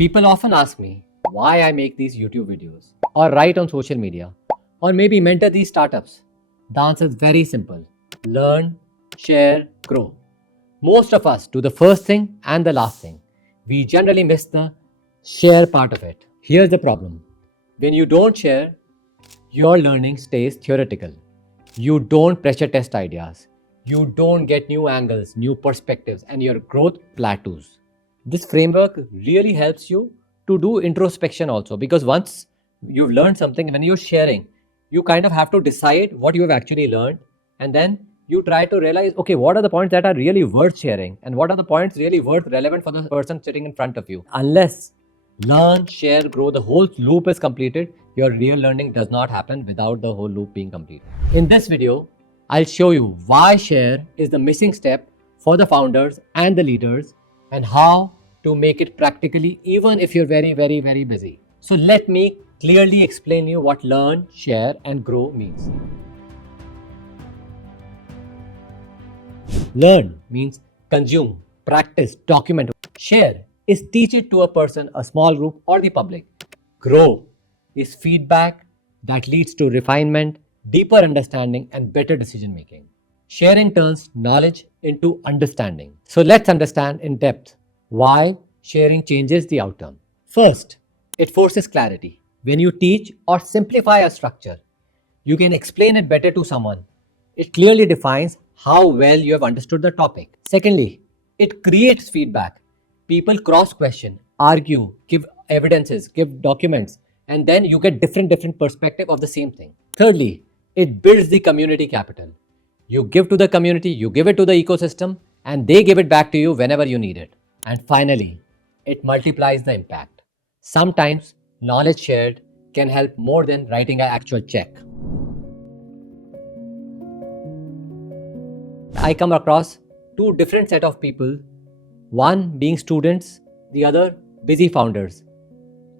People often ask me why I make these YouTube videos or write on social media or maybe mentor these startups. The answer is very simple. Learn, share, grow. Most of us do the first thing and the last thing. We generally miss the share part of it. Here's the problem. When you don't share, your learning stays theoretical. You don't pressure test ideas. You don't get new angles, new perspectives, and your growth plateaus. This framework really helps you to do introspection also, because once you've learned something, when you're sharing, you kind of have to decide what you have actually learned, and then you try to realize, okay, what are the points that are really worth sharing and what are the points really worth relevant for the person sitting in front of you. Unless learn, share, grow, the whole loop is completed, your real learning does not happen without the whole loop being completed. In this video, I'll show you why share is the missing step for the founders and the leaders and how to make it practically even if you're very, very, very busy. So let me clearly explain you what learn, share and grow means. Learn means consume, practice, document. Share is teach it to a person, a small group or the public. Grow is feedback that leads to refinement, deeper understanding and better decision making. Sharing turns knowledge into understanding. So let's understand in depth why sharing changes the outcome. First, it forces clarity. When you teach or simplify a structure, you can explain it better to someone. It clearly defines how well you have understood the topic. Secondly, it creates feedback. People cross question, argue, give evidences, give documents, and then you get different perspective of the same thing. Thirdly, it builds the community capital. You give to the community, you give it to the ecosystem, and they give it back to you whenever you need it. And finally, it multiplies the impact. Sometimes knowledge shared can help more than writing an actual check. I come across two different set of people, one being students, the other busy founders.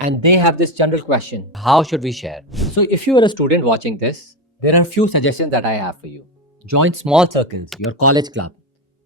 And they have this general question, how should we share? So if you are a student watching this, there are a few suggestions that I have for you. Join small circles, your college club.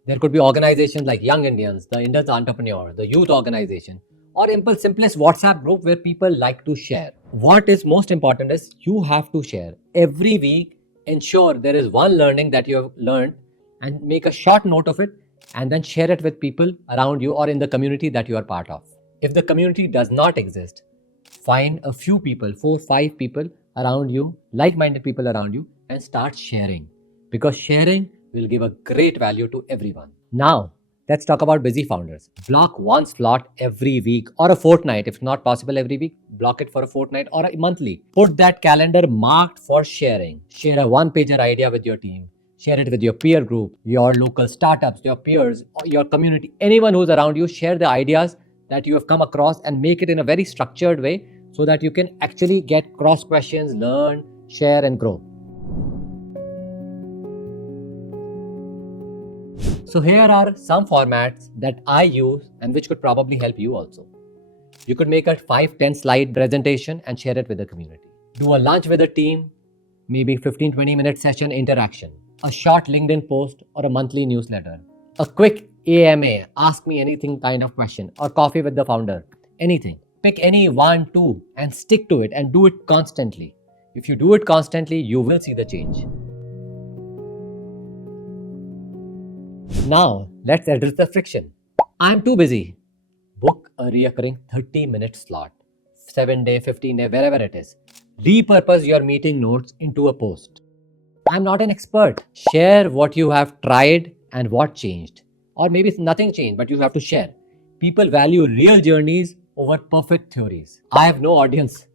There could be organizations like Young Indians, the Indians Entrepreneur, the Youth Organization, or simplest WhatsApp group where people like to share. What is most important is you have to share. Every week, ensure there is one learning that you have learned and make a short note of it and then share it with people around you or in the community that you are part of. If the community does not exist, find a few people, 4-5 people around you, like-minded people around you, and start sharing. Because sharing will give a great value to everyone. Now, let's talk about busy founders. Block one slot every week or a fortnight. If not possible every week, block it for a fortnight or a monthly. Put that calendar marked for sharing. Share a one-pager idea with your team. Share it with your peer group, your local startups, your peers, your community, anyone who's around you. Share the ideas that you have come across and make it in a very structured way so that you can actually get cross questions, learn, share and grow. So here are some formats that I use and which could probably help you also. You could make a 5-10 slide presentation and share it with the community. Do a lunch with a team, maybe 15-20 minute session interaction, a short LinkedIn post or a monthly newsletter, a quick AMA, ask me anything kind of question, or coffee with the founder, anything. Pick any 1-2 and stick to it and do it constantly. If you do it constantly, you will see the change. Now, let's address the friction. I'm too busy. Book a recurring 30-minute slot, 7-day, 15-day, wherever it is. Repurpose your meeting notes into a post. I'm not an expert. Share what you have tried and what changed. Or maybe nothing changed, but you have to share. People value real journeys over perfect theories. I have no audience.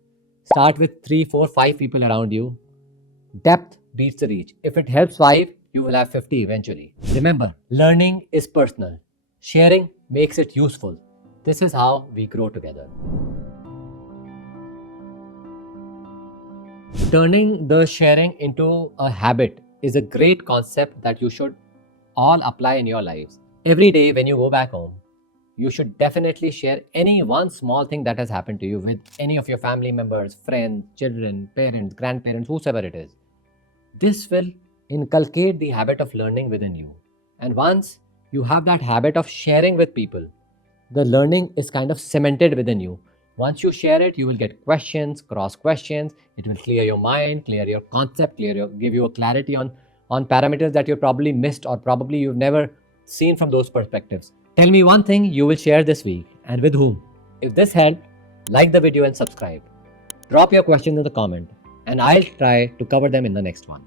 Start with 3, 4, 5 people around you. Depth beats the reach. If it helps 5, you will have 50 eventually. Remember, learning is personal. Sharing makes it useful. This is how we grow together. Turning the sharing into a habit is a great concept that you should all apply in your lives. Every day when you go back home, you should definitely share any one small thing that has happened to you with any of your family members, friends, children, parents, grandparents, whosoever it is. This will inculcate the habit of learning within you. And once you have that habit of sharing with people, the learning is kind of cemented within you. Once you share it, you will get questions, cross questions. It will clear your mind, clear your concept, give you a clarity on parameters that you probably missed or probably you've never seen from those perspectives. Tell me one thing you will share this week and with whom. If this helped, like the video and subscribe. Drop your questions in the comment and I'll try to cover them in the next one.